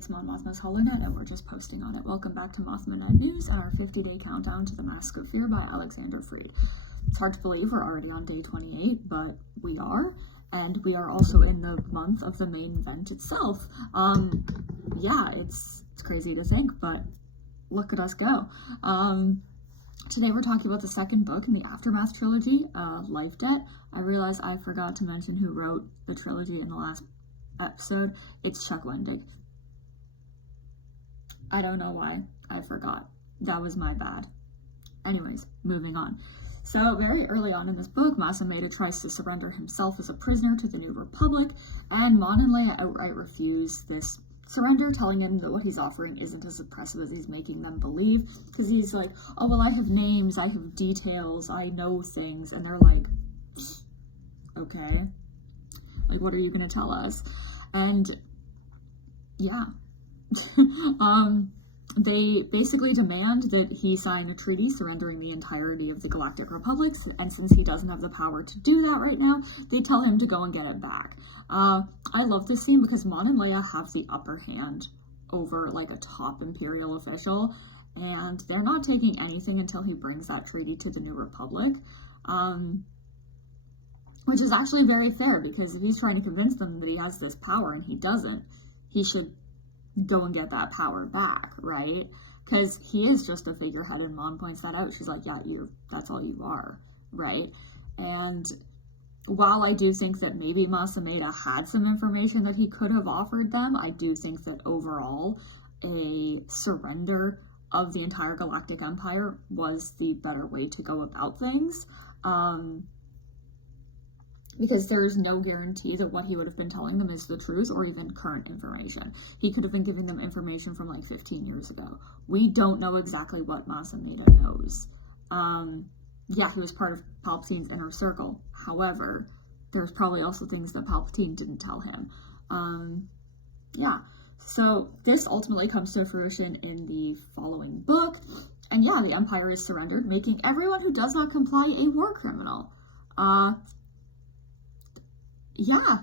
it's Mon Mothma's HoloNet, and we're just posting on it. Welcome back to Mothma News and our 50-day countdown to the Mask of Fear by Alexander Freed. It's hard to believe we're already on day 28, but we are, and we are also in the month of the main event itself. Yeah, it's crazy to think, but look at us go. Today we're talking about the second book in the Aftermath trilogy, Life Debt. I realize I forgot to mention who wrote the trilogy in the last episode. It's Chuck Wendig. I don't know why I forgot. That was my bad. Anyways, moving on. So very early on in this book, Mas Amedda tries to surrender himself as a prisoner to the New Republic, and Mon and Leia outright refuse this surrender, telling him that what he's offering isn't as oppressive as he's making them believe, because he's like, oh, well, I have names, I have details, I know things, and they're like, okay, like, what are you gonna tell us? And yeah, they basically demand that he sign a treaty surrendering the entirety of the Galactic Republics, and since he doesn't have the power to do that right now, they tell him to go and get it back. I love this scene because Mon and Leia have the upper hand over, like, a top Imperial official, and they're not taking anything until he brings that treaty to the New Republic, which is actually very fair, because if he's trying to convince them that he has this power and he doesn't, he should go and get that power back, right? Because he is just a figurehead, and Mon points that out. She's like, yeah, that's all you are, right? And while I do think that maybe Mas Amedda had some information that he could have offered them, I do think that overall a surrender of the entire Galactic Empire was the better way to go about things. Because there's no guarantee that what he would have been telling them is the truth or even current information. He could have been giving them information from like 15 years ago. We don't know exactly what Mas Amedda knows. Yeah, he was part of Palpatine's inner circle. However, there's probably also things that Palpatine didn't tell him. Yeah, so this ultimately comes to fruition in the following book. And yeah, the Empire is surrendered, making everyone who does not comply a war criminal. Yeah,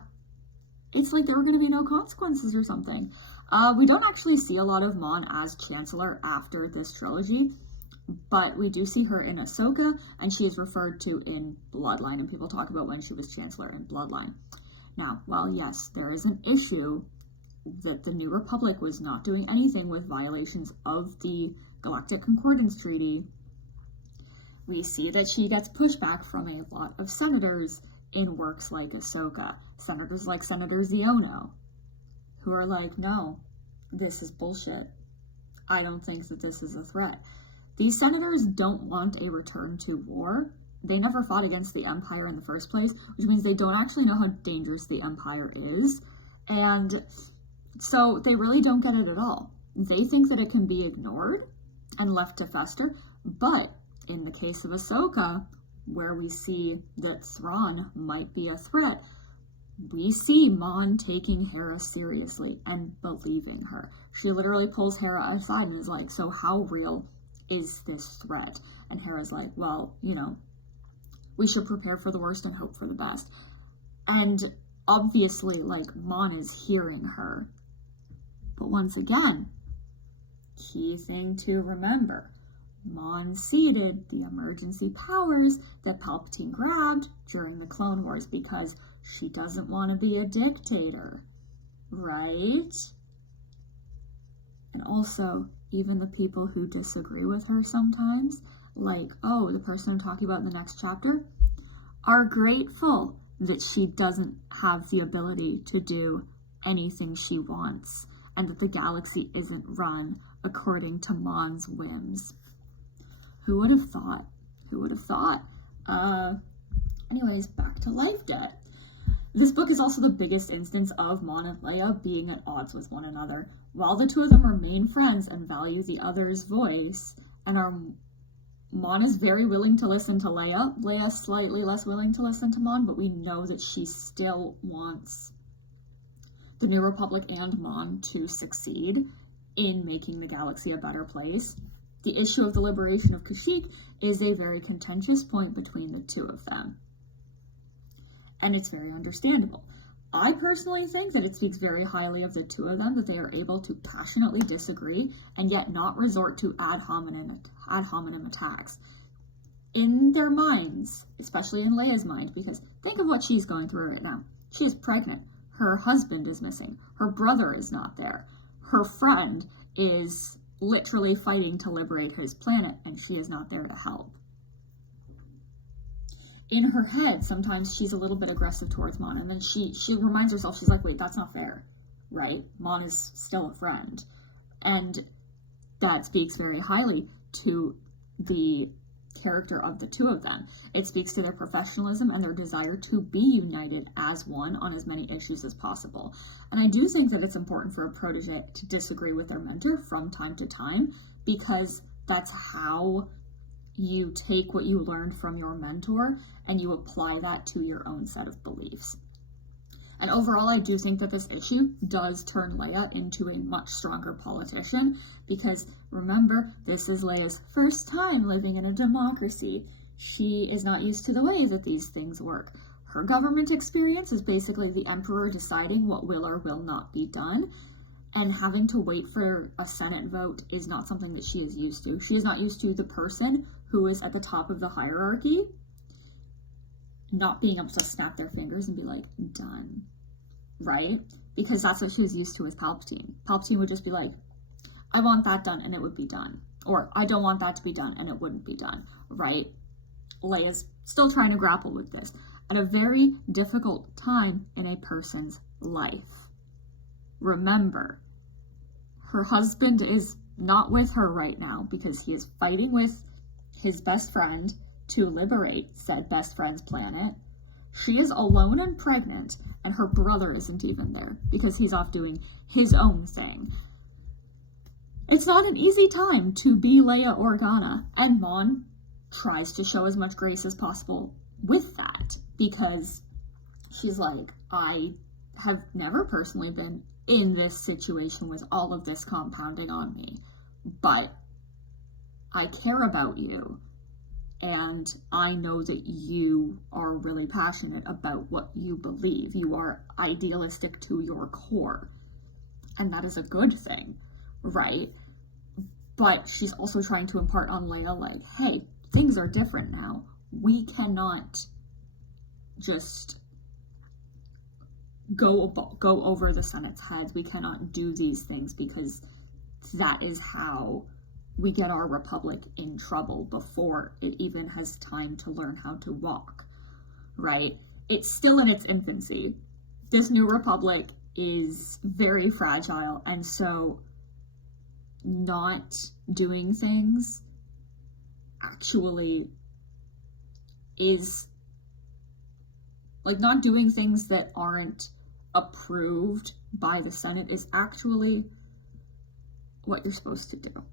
it's like there were going to be no consequences or something. We don't actually see a lot of Mon as Chancellor after this trilogy, but we do see her in Ahsoka, and she is referred to in Bloodline, and people talk about when she was Chancellor in Bloodline. Now, while yes, there is an issue that the New Republic was not doing anything with violations of the Galactic Concordance Treaty, we see that she gets pushback from a lot of senators in works like Ahsoka. Senators like Senator Ziono, who are like, no, this is bullshit. I don't think that this is a threat. These senators don't want a return to war. They never fought against the Empire in the first place, which means they don't actually know how dangerous the Empire is. And so they really don't get it at all. They think that it can be ignored and left to fester, but in the case of Ahsoka, where we see that Thrawn might be a threat, we see Mon taking Hera seriously and believing her. She literally pulls Hera aside and is like, so how real is this threat? And Hera's like, well, you know, we should prepare for the worst and hope for the best. And obviously, like, Mon is hearing her. But once again, key thing to remember, Mon ceded the emergency powers that Palpatine grabbed during the Clone Wars because she doesn't want to be a dictator, right? And also, even the people who disagree with her sometimes, like, oh, the person I'm talking about in the next chapter, are grateful that she doesn't have the ability to do anything she wants, and that the galaxy isn't run according to Mon's whims. Who would have thought? Who would have thought? Anyways, back to Life Debt. This book is also the biggest instance of Mon and Leia being at odds with one another. While the two of them remain friends and value the other's voice, and Mon is very willing to listen to Leia. Leia's slightly less willing to listen to Mon, but we know that she still wants the New Republic and Mon to succeed in making the galaxy a better place. The issue of the liberation of Kashyyyk is a very contentious point between the two of them. And it's very understandable. I personally think that it speaks very highly of the two of them that they are able to passionately disagree and yet not resort to ad hominem attacks. In their minds, especially in Leia's mind, because think of what she's going through right now. She is pregnant. Her husband is missing. Her brother is not there. Her friend is literally fighting to liberate his planet, and she is not there to help. In her head, sometimes she's a little bit aggressive towards Mon, and then she reminds herself, she's like, wait, that's not fair, right? Mon is still a friend. And that speaks very highly to the character of the two of them. It speaks to their professionalism and their desire to be united as one on as many issues as possible. And I do think that it's important for a protege to disagree with their mentor from time to time, because that's how you take what you learned from your mentor and you apply that to your own set of beliefs. And overall, I do think that this issue does turn Leia into a much stronger politician, because remember, this is Leia's first time living in a democracy. She is not used to the way that these things work. Her government experience is basically the Emperor deciding what will or will not be done, and having to wait for a Senate vote is not something that she is used to. She is not used to the person who is at the top of the hierarchy not being able to snap their fingers and be like, done, right? Because that's what she was used to with Palpatine. Palpatine would just be like, I want that done, and it would be done. Or, I don't want that to be done, and it wouldn't be done, right? Leia's still trying to grapple with this at a very difficult time in a person's life. Remember, her husband is not with her right now because he is fighting with his best friend to liberate said best friend's planet. She is alone and pregnant, and her brother isn't even there because he's off doing his own thing. It's not an easy time to be Leia Organa, and Mon tries to show as much grace as possible with that, because she's like, I have never personally been in this situation with all of this compounding on me, but I care about you, and I know that you are really passionate about what you believe. You are idealistic to your core, and that is a good thing, right? But she's also trying to impart on Leia, like, hey, things are different now. We cannot just go over the Senate's heads. We cannot do these things because that is how we get our republic in trouble before it even has time to learn how to walk, right? It's still in its infancy. This new republic is very fragile, and so not doing things actually is, like, not doing things that aren't approved by the Senate is actually what you're supposed to do.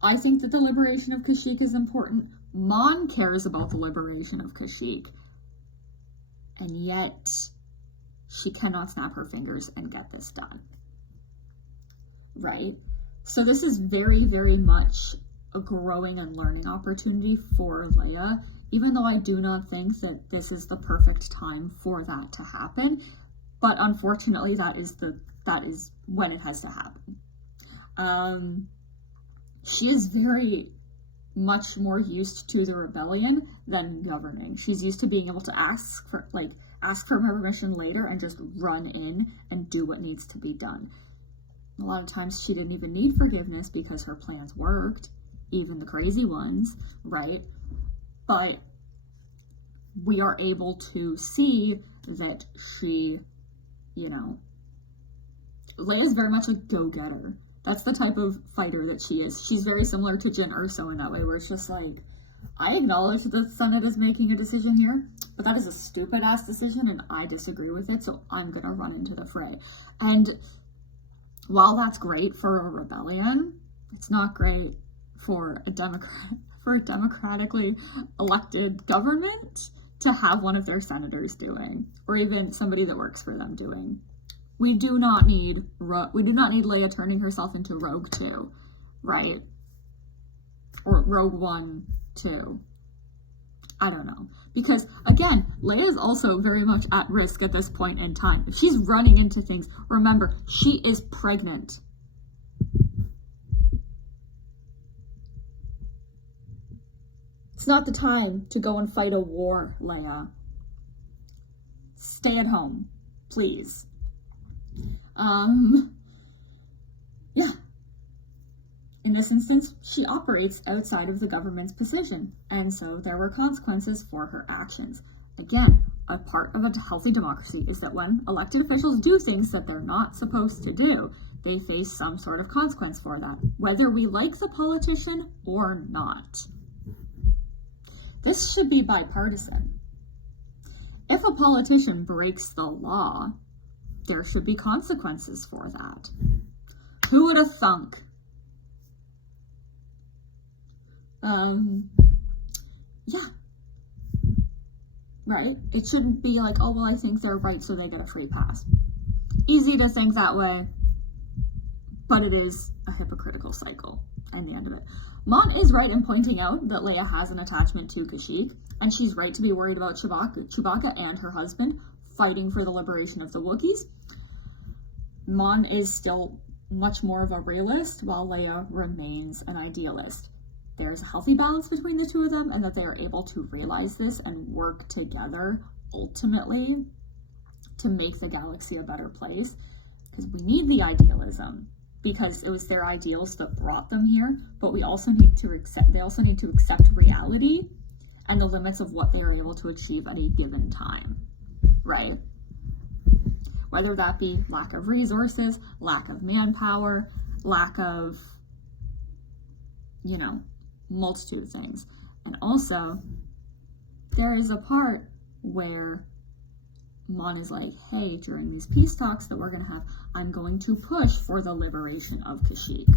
I think that the liberation of Kashyyyk is important. Mon cares about the liberation of Kashyyyk, and yet she cannot snap her fingers and get this done, right? So this is very, very much a growing and learning opportunity for Leia, even though I do not think that this is the perfect time for that to happen. But unfortunately, that is when it has to happen. She is very much more used to the rebellion than governing. She's used to being able to ask for permission later and just run in and do what needs to be done. A lot of times she didn't even need forgiveness because her plans worked, even the crazy ones, right? But we are able to see that she, Leia's very much a go-getter. That's the type of fighter that she is. She's very similar to Jyn Erso in that way, where it's just like, I acknowledge that the Senate is making a decision here, but that is a stupid-ass decision, and I disagree with it, so I'm gonna run into the fray. And while that's great for a rebellion, it's not great for a democratically elected government to have one of their senators doing, or even somebody that works for them doing. We do not need Leia turning herself into Rogue 2, right? Or Rogue One 2. I don't know. Because, again, Leia is also very much at risk at this point in time. If she's running into things, remember, she is pregnant. It's not the time to go and fight a war, Leia. Stay at home, please. Yeah. In this instance, she operates outside of the government's position, and so there were consequences for her actions. Again, a part of a healthy democracy is that when elected officials do things that they're not supposed to do, they face some sort of consequence for that, whether we like the politician or not. This should be bipartisan. If a politician breaks the law, there should be consequences for that. Who would have thunk? Yeah. Right? It shouldn't be like, oh, well, I think they're right, so they get a free pass. Easy to think that way, but it is a hypocritical cycle in the end of it. Mon is right in pointing out that Leia has an attachment to Kashyyyk, and she's right to be worried about Chewbacca and her husband fighting for the liberation of the Wookiees. Mon is still much more of a realist, while Leia remains an idealist. There's a healthy balance between the two of them, and that they are able to realize this and work together ultimately to make the galaxy a better place. Because we need the idealism, because it was their ideals that brought them here, but we also need to accept, they also need to accept reality and the limits of what they are able to achieve at a given time, right? Whether that be lack of resources, lack of manpower, lack of, multitude of things. And also, there is a part where Mon is like, hey, during these peace talks that we're going to have, I'm going to push for the liberation of Kashyyyk,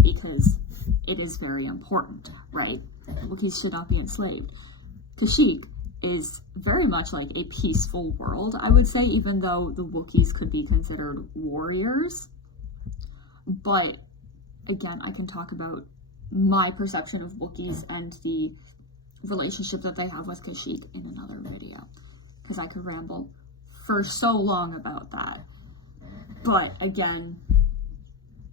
because it is very important, right? Wookiees should not be enslaved. Kashyyyk is very much like a peaceful world, I would say, even though the Wookiees could be considered warriors. But again, I can talk about my perception of Wookiees and the relationship that they have with Kashyyyk in another video, because I could ramble for so long about that. But again,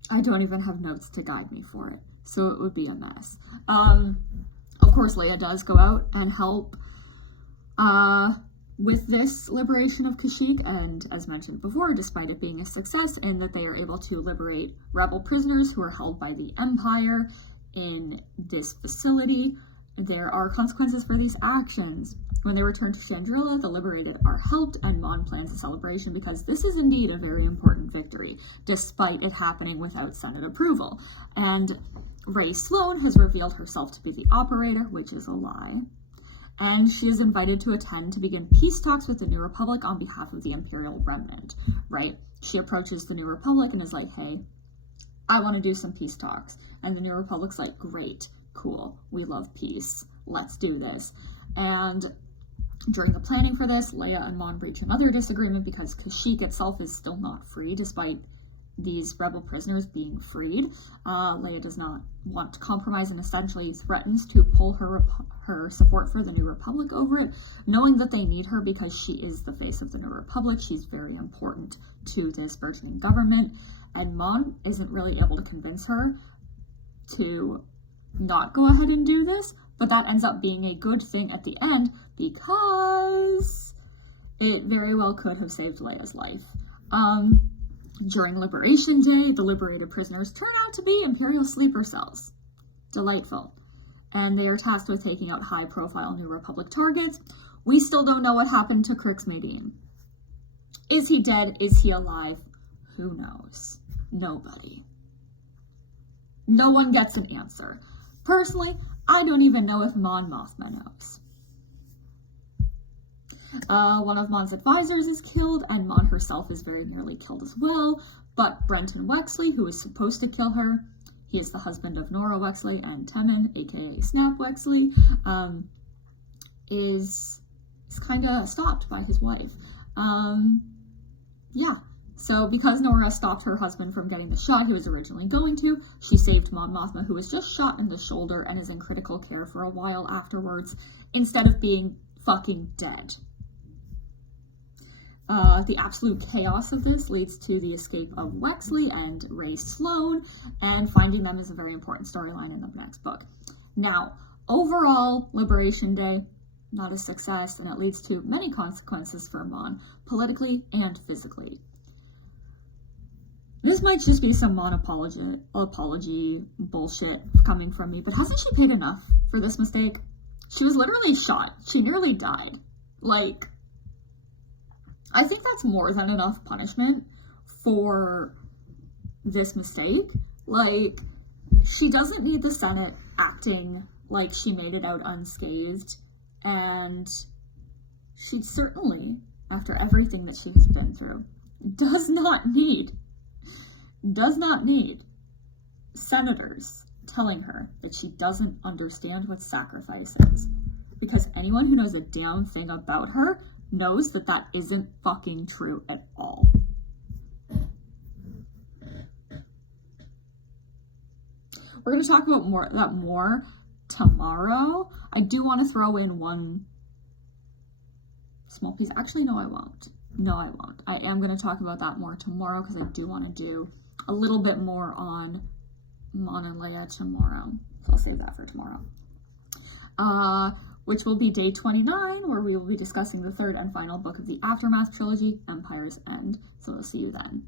I don't even have notes to guide me for it, so it would be a mess. Of course, Leia does go out and help with this liberation of Kashyyyk, and as mentioned before, despite it being a success in that they are able to liberate rebel prisoners who are held by the Empire in this facility, there are consequences for these actions. When they return to Chandrila, the liberated are helped, and Mon plans a celebration because this is indeed a very important victory, despite it happening without Senate approval. And Rey Sloane has revealed herself to be the operator, which is a lie. And she is invited to attend to begin peace talks with the New Republic on behalf of the Imperial Remnant, right? She approaches the New Republic and is like, hey, I want to do some peace talks. And the New Republic's like, great, cool, we love peace, let's do this. And during the planning for this, Leia and Mon reach another disagreement because Kashyyyk itself is still not free, despite these rebel prisoners being freed. Leia does not want to compromise and essentially threatens to pull her support for the New Republic over it, knowing that they need her because she is the face of the New Republic. She's very important to this burgeoning government, and Mon isn't really able to convince her to not go ahead and do this, but that ends up being a good thing at the end because it very well could have saved Leia's life. During Liberation Day, the liberated prisoners turn out to be Imperial sleeper cells. Delightful. And they are tasked with taking out high-profile New Republic targets. We still don't know what happened to Crix Madine. Is he dead? Is he alive? Who knows? Nobody. No one gets an answer. Personally, I don't even know if Mon Mothma knows. One of Mon's advisors is killed, and Mon herself is very nearly killed as well, but Brenton Wexley, who is supposed to kill her, he is the husband of Nora Wexley and Temmin, aka Snap Wexley, is kind of stopped by his wife. Yeah, So because Nora stopped her husband from getting the shot he was originally going to, she saved Mon Mothma, who was just shot in the shoulder and is in critical care for a while afterwards, instead of being fucking dead. The absolute chaos of this leads to the escape of Wexley and Ray Sloan, and finding them is a very important storyline in the next book. Now, overall, Liberation Day, not a success, and it leads to many consequences for Mon, politically and physically. This might just be some Mon apology bullshit coming from me, but hasn't she paid enough for this mistake? She was literally shot. She nearly died. Like, I think that's more than enough punishment for this mistake. Like, she doesn't need the Senate acting like she made it out unscathed, and she certainly, after everything that she has been through, does not need senators telling her that she doesn't understand what sacrifice is. Because anyone who knows a damn thing about her knows that that isn't fucking true at all. We're going to talk about that more tomorrow. I do want to throw in one small piece. Actually, no, I won't. I am going to talk about that more tomorrow because I do want to do a little bit more on Mon and Leia tomorrow. So I'll save that for tomorrow. Which will be day 29, where we will be discussing the third and final book of the Aftermath trilogy, Empire's End. So we'll see you then.